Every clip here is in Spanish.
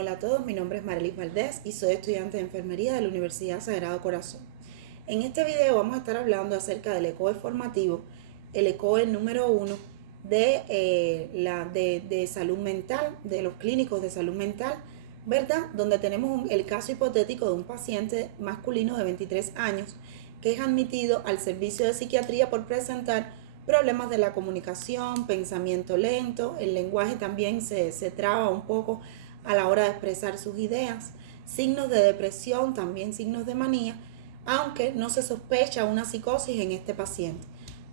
Hola a todos, mi nombre es Marilis Valdés y soy estudiante de enfermería de la Universidad Sagrado Corazón. En este video vamos a estar hablando acerca del ECOE formativo, el ECOE número 1 de salud mental, de los clínicos de salud mental, ¿verdad? Donde tenemos el caso hipotético de un paciente masculino de 23 años que es admitido al servicio de psiquiatría por presentar problemas de la comunicación, pensamiento lento, el lenguaje también se traba un poco a la hora de expresar sus ideas, signos de depresión, también signos de manía, aunque no se sospecha una psicosis en este paciente.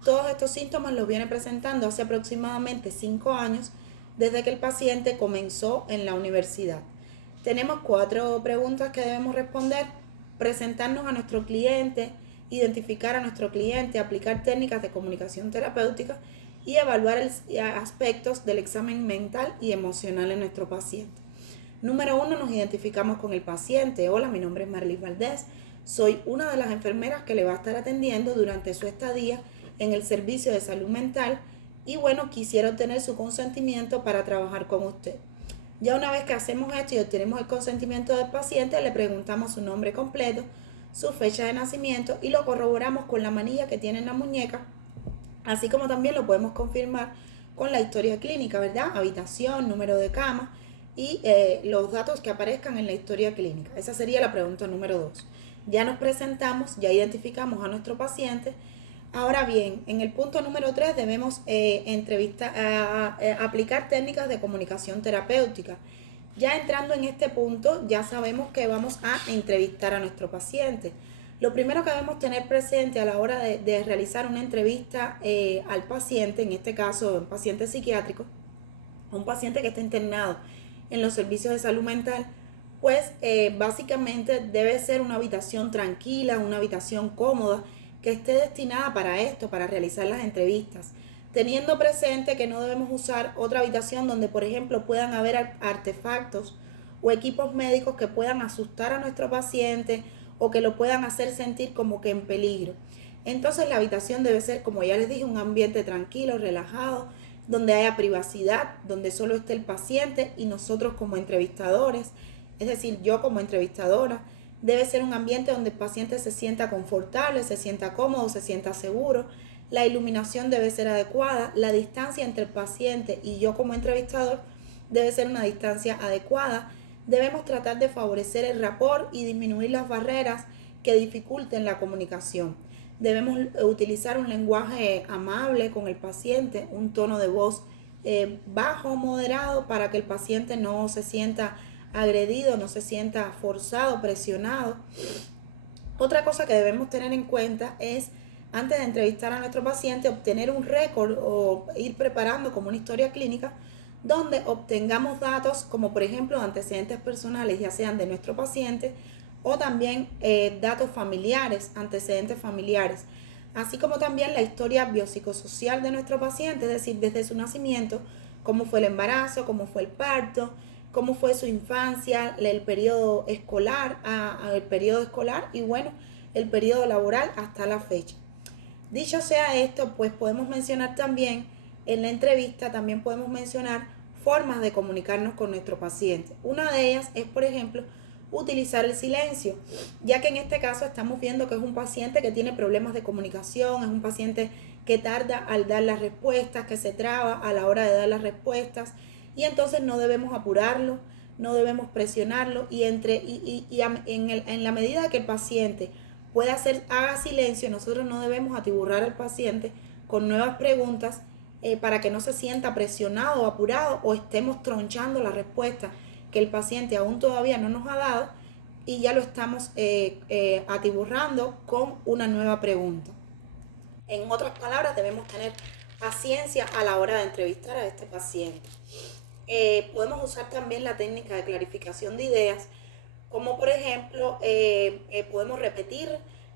Todos estos síntomas los viene presentando hace aproximadamente 5 años desde que el paciente comenzó en la universidad. Tenemos 4 preguntas que debemos responder: presentarnos a nuestro cliente, identificar a nuestro cliente, aplicar técnicas de comunicación terapéutica y evaluar aspectos del examen mental y emocional en nuestro paciente. Número 1, nos identificamos con el paciente. Hola, mi nombre es Marilis Valdés. Soy una de las enfermeras que le va a estar atendiendo durante su estadía en el servicio de salud mental y bueno, quisiera obtener su consentimiento para trabajar con usted. Ya una vez que hacemos esto y obtenemos el consentimiento del paciente, le preguntamos su nombre completo, su fecha de nacimiento y lo corroboramos con la manilla que tiene en la muñeca, así como también lo podemos confirmar con la historia clínica, ¿verdad? Habitación, número de cama y los datos que aparezcan en la historia clínica. Esa sería la pregunta número 2. Ya nos presentamos, ya identificamos a nuestro paciente. Ahora bien, en el punto número 3 debemos aplicar técnicas de comunicación terapéutica. Ya entrando en este punto, ya sabemos que vamos a entrevistar a nuestro paciente. Lo primero que debemos tener presente a la hora de realizar una entrevista al paciente, en este caso un paciente psiquiátrico, un paciente que está internado en los servicios de salud mental, pues básicamente debe ser una habitación tranquila, una habitación cómoda, que esté destinada para esto, para realizar las entrevistas, teniendo presente que no debemos usar otra habitación donde, por ejemplo, puedan haber artefactos o equipos médicos que puedan asustar a nuestro paciente o que lo puedan hacer sentir como que en peligro. Entonces la habitación debe ser, como ya les dije, un ambiente tranquilo, relajado, donde haya privacidad, donde solo esté el paciente y nosotros como entrevistadores, es decir, yo como entrevistadora. Debe ser un ambiente donde el paciente se sienta confortable, se sienta cómodo, se sienta seguro. La iluminación debe ser adecuada. La distancia entre el paciente y yo como entrevistador debe ser una distancia adecuada. Debemos tratar de favorecer el rapport y disminuir las barreras que dificulten la comunicación. Debemos utilizar un lenguaje amable con el paciente, un tono de voz bajo o moderado para que el paciente no se sienta agredido, no se sienta forzado, presionado. Otra cosa que debemos tener en cuenta es, antes de entrevistar a nuestro paciente, obtener un récord o ir preparando como una historia clínica donde obtengamos datos como por ejemplo antecedentes personales, ya sean de nuestro paciente o también datos familiares, antecedentes familiares, así como también la historia biopsicosocial de nuestro paciente, es decir, desde su nacimiento, cómo fue el embarazo, cómo fue el parto, cómo fue su infancia, el periodo escolar, y bueno, el periodo laboral hasta la fecha. Dicho sea esto, pues podemos mencionar también en la entrevista, también podemos mencionar formas de comunicarnos con nuestro paciente. Una de ellas es, por ejemplo, utilizar el silencio, ya que en este caso estamos viendo que es un paciente que tiene problemas de comunicación, es un paciente que tarda al dar las respuestas, que se traba a la hora de dar las respuestas, y entonces no debemos apurarlo, no debemos presionarlo y en la medida que el paciente haga silencio, nosotros no debemos atiborrar al paciente con nuevas preguntas para que no se sienta presionado o apurado o estemos tronchando la respuesta que el paciente aún todavía no nos ha dado y ya lo estamos atiborrando con una nueva pregunta. En otras palabras, debemos tener paciencia a la hora de entrevistar a este paciente. Podemos usar también la técnica de clarificación de ideas, como por ejemplo podemos repetir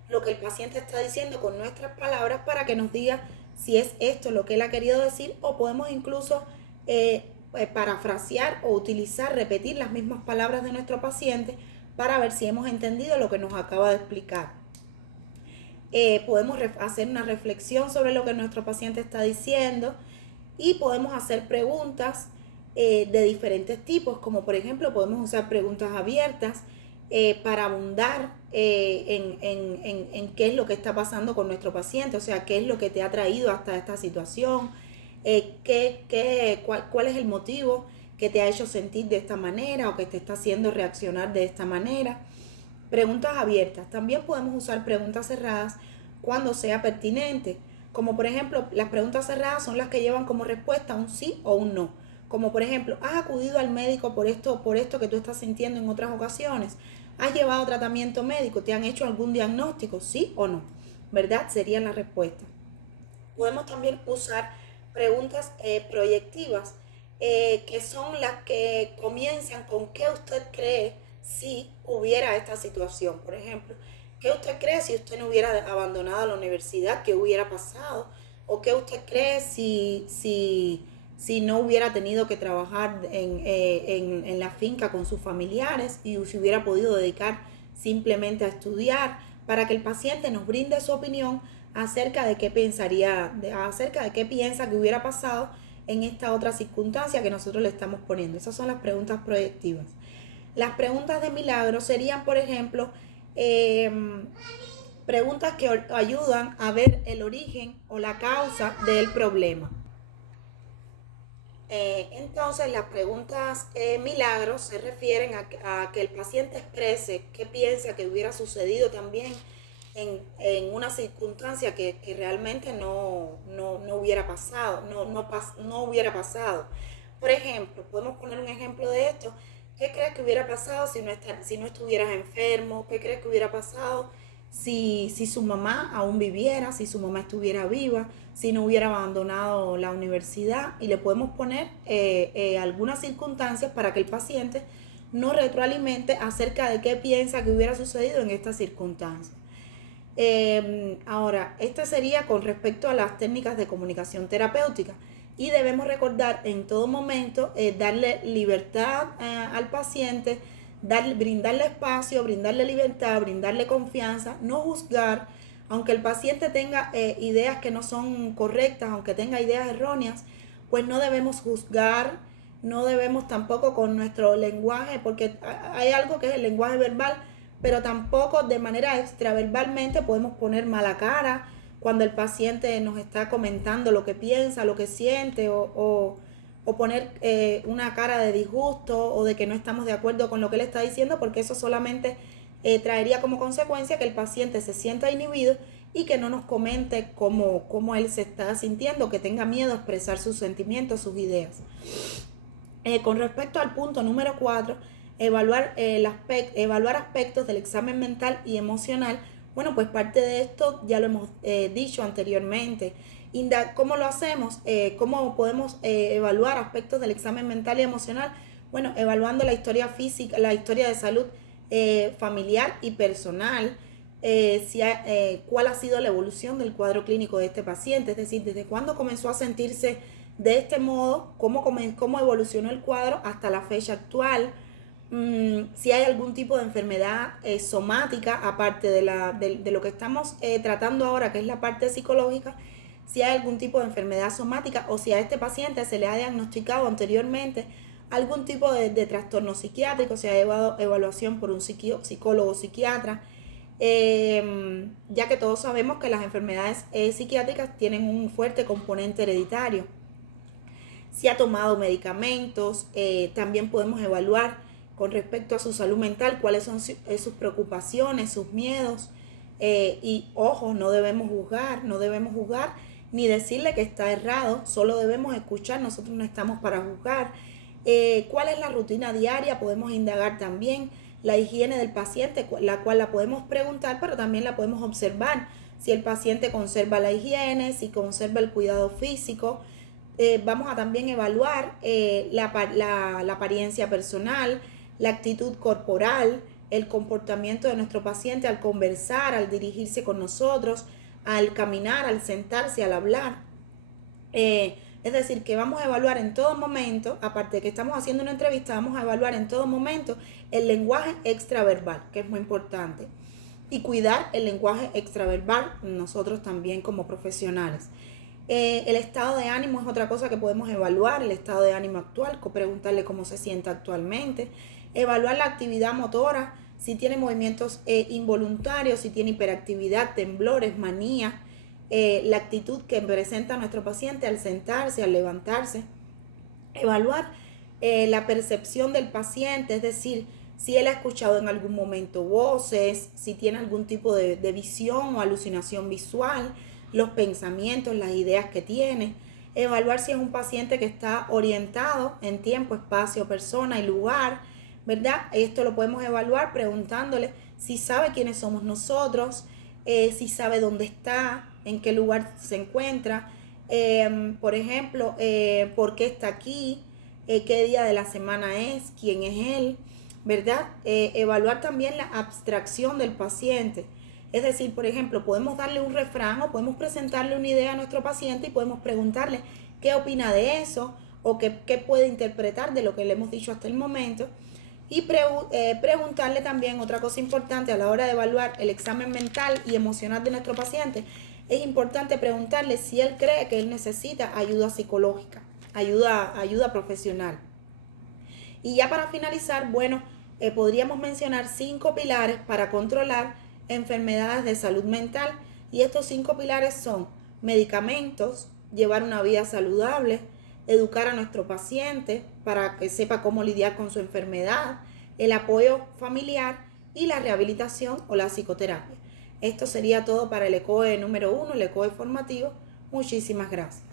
lo que el paciente está diciendo con nuestras palabras para que nos diga si es esto lo que él ha querido decir, o podemos incluso parafrasear o utilizar, repetir las mismas palabras de nuestro paciente para ver si hemos entendido lo que nos acaba de explicar. Podemos hacer una reflexión sobre lo que nuestro paciente está diciendo y podemos hacer preguntas de diferentes tipos, como por ejemplo podemos usar preguntas abiertas para abundar en qué es lo que está pasando con nuestro paciente, o sea, qué es lo que te ha traído hasta esta situación, cuál es el motivo que te ha hecho sentir de esta manera o que te está haciendo reaccionar de esta manera. Preguntas abiertas. También podemos usar preguntas cerradas cuando sea pertinente. Como por ejemplo, las preguntas cerradas son las que llevan como respuesta un sí o un no. Como por ejemplo, ¿has acudido al médico por esto que tú estás sintiendo en otras ocasiones? ¿Has llevado tratamiento médico? ¿Te han hecho algún diagnóstico? ¿Sí o no? ¿Verdad? Serían las respuestas. Podemos también usar preguntas proyectivas, que son las que comienzan con ¿qué usted cree si hubiera esta situación? Por ejemplo, ¿qué usted cree si usted no hubiera abandonado la universidad? ¿Qué hubiera pasado? ¿O qué usted cree si no hubiera tenido que trabajar en la finca con sus familiares y se hubiera podido dedicar simplemente a estudiar? Para que el paciente nos brinde su opinión acerca de qué pensaría, acerca de qué piensa que hubiera pasado en esta otra circunstancia que nosotros le estamos poniendo. Esas son las preguntas proyectivas. Las preguntas de milagro serían, por ejemplo, preguntas que ayudan a ver el origen o la causa del problema. Entonces, las preguntas milagros se refieren a que el paciente exprese qué piensa que hubiera sucedido también en una circunstancia que realmente no hubiera pasado, no hubiera pasado. Por ejemplo, podemos poner un ejemplo de esto. ¿Qué crees que hubiera pasado si no estuvieras enfermo? ¿Qué crees que hubiera pasado si su mamá aún viviera, si su mamá estuviera viva, si no hubiera abandonado la universidad? Y le podemos poner algunas circunstancias para que el paciente no retroalimente acerca de qué piensa que hubiera sucedido en estas circunstancias. Ahora, este sería con respecto a las técnicas de comunicación terapéutica, y debemos recordar en todo momento darle libertad al paciente, brindarle espacio, brindarle libertad, brindarle confianza, no juzgar, aunque el paciente tenga ideas que no son correctas, aunque tenga ideas erróneas, pues no debemos juzgar, no debemos tampoco con nuestro lenguaje, porque hay algo que es el lenguaje verbal, pero tampoco de manera extraverbalmente podemos poner mala cara cuando el paciente nos está comentando lo que piensa, lo que siente, o poner una cara de disgusto o de que no estamos de acuerdo con lo que él está diciendo, porque eso solamente traería como consecuencia que el paciente se sienta inhibido y que no nos comente cómo él se está sintiendo, que tenga miedo a expresar sus sentimientos, sus ideas. Con respecto al punto número 4, evaluar aspectos del examen mental y emocional. Bueno, pues parte de esto ya lo hemos dicho anteriormente. ¿Cómo lo hacemos? ¿Cómo podemos evaluar aspectos del examen mental y emocional? Bueno, evaluando la historia física, la historia de salud familiar y personal, cuál ha sido la evolución del cuadro clínico de este paciente, es decir, desde cuándo comenzó a sentirse de este modo, cómo evolucionó el cuadro hasta la fecha actual, si hay algún tipo de enfermedad somática, aparte de lo que estamos tratando ahora, que es la parte psicológica, si hay algún tipo de enfermedad somática o si a este paciente se le ha diagnosticado anteriormente algún tipo de trastorno psiquiátrico, se ha llevado evaluación por un psicólogo o psiquiatra, ya que todos sabemos que las enfermedades psiquiátricas tienen un fuerte componente hereditario. Si ha tomado medicamentos, también podemos evaluar con respecto a su salud mental cuáles son sus preocupaciones, sus miedos, y ojo, no debemos juzgar ni decirle que está errado, solo debemos escuchar, nosotros no estamos para juzgar. ¿Cuál es la rutina diaria? Podemos indagar también la higiene del paciente, la cual la podemos preguntar, pero también la podemos observar. Si el paciente conserva la higiene, si conserva el cuidado físico. Vamos a también evaluar la apariencia personal, la actitud corporal, el comportamiento de nuestro paciente al conversar, al dirigirse con nosotros, al caminar, al sentarse, al hablar. Es decir, que vamos a evaluar en todo momento, aparte de que estamos haciendo una entrevista, vamos a evaluar en todo momento el lenguaje extraverbal, que es muy importante. Y cuidar el lenguaje extraverbal nosotros también como profesionales. El estado de ánimo es otra cosa que podemos evaluar, el estado de ánimo actual, preguntarle cómo se siente actualmente, evaluar la actividad motora, si tiene movimientos involuntarios, si tiene hiperactividad, temblores, manía, la actitud que presenta nuestro paciente al sentarse, al levantarse, evaluar la percepción del paciente, es decir, si él ha escuchado en algún momento voces, si tiene algún tipo de visión o alucinación visual, los pensamientos, las ideas que tiene, evaluar si es un paciente que está orientado en tiempo, espacio, persona y lugar, ¿verdad? Esto lo podemos evaluar preguntándole si sabe quiénes somos nosotros, si sabe dónde está, en qué lugar se encuentra, por ejemplo, por qué está aquí, qué día de la semana es, quién es él, ¿verdad? Evaluar también la abstracción del paciente. Es decir, por ejemplo, podemos darle un refrán o podemos presentarle una idea a nuestro paciente y podemos preguntarle qué opina de eso o qué puede interpretar de lo que le hemos dicho hasta el momento. Y preguntarle también otra cosa importante a la hora de evaluar el examen mental y emocional de nuestro paciente. Es importante preguntarle si él cree que él necesita ayuda psicológica, ayuda profesional. Y ya para finalizar, bueno, podríamos mencionar 5 pilares para controlar enfermedades de salud mental. Y estos 5 pilares son medicamentos, llevar una vida saludable, educar a nuestro paciente para que sepa cómo lidiar con su enfermedad, el apoyo familiar y la rehabilitación o la psicoterapia. Esto sería todo para el ECOE número 1, el ECOE formativo. Muchísimas gracias.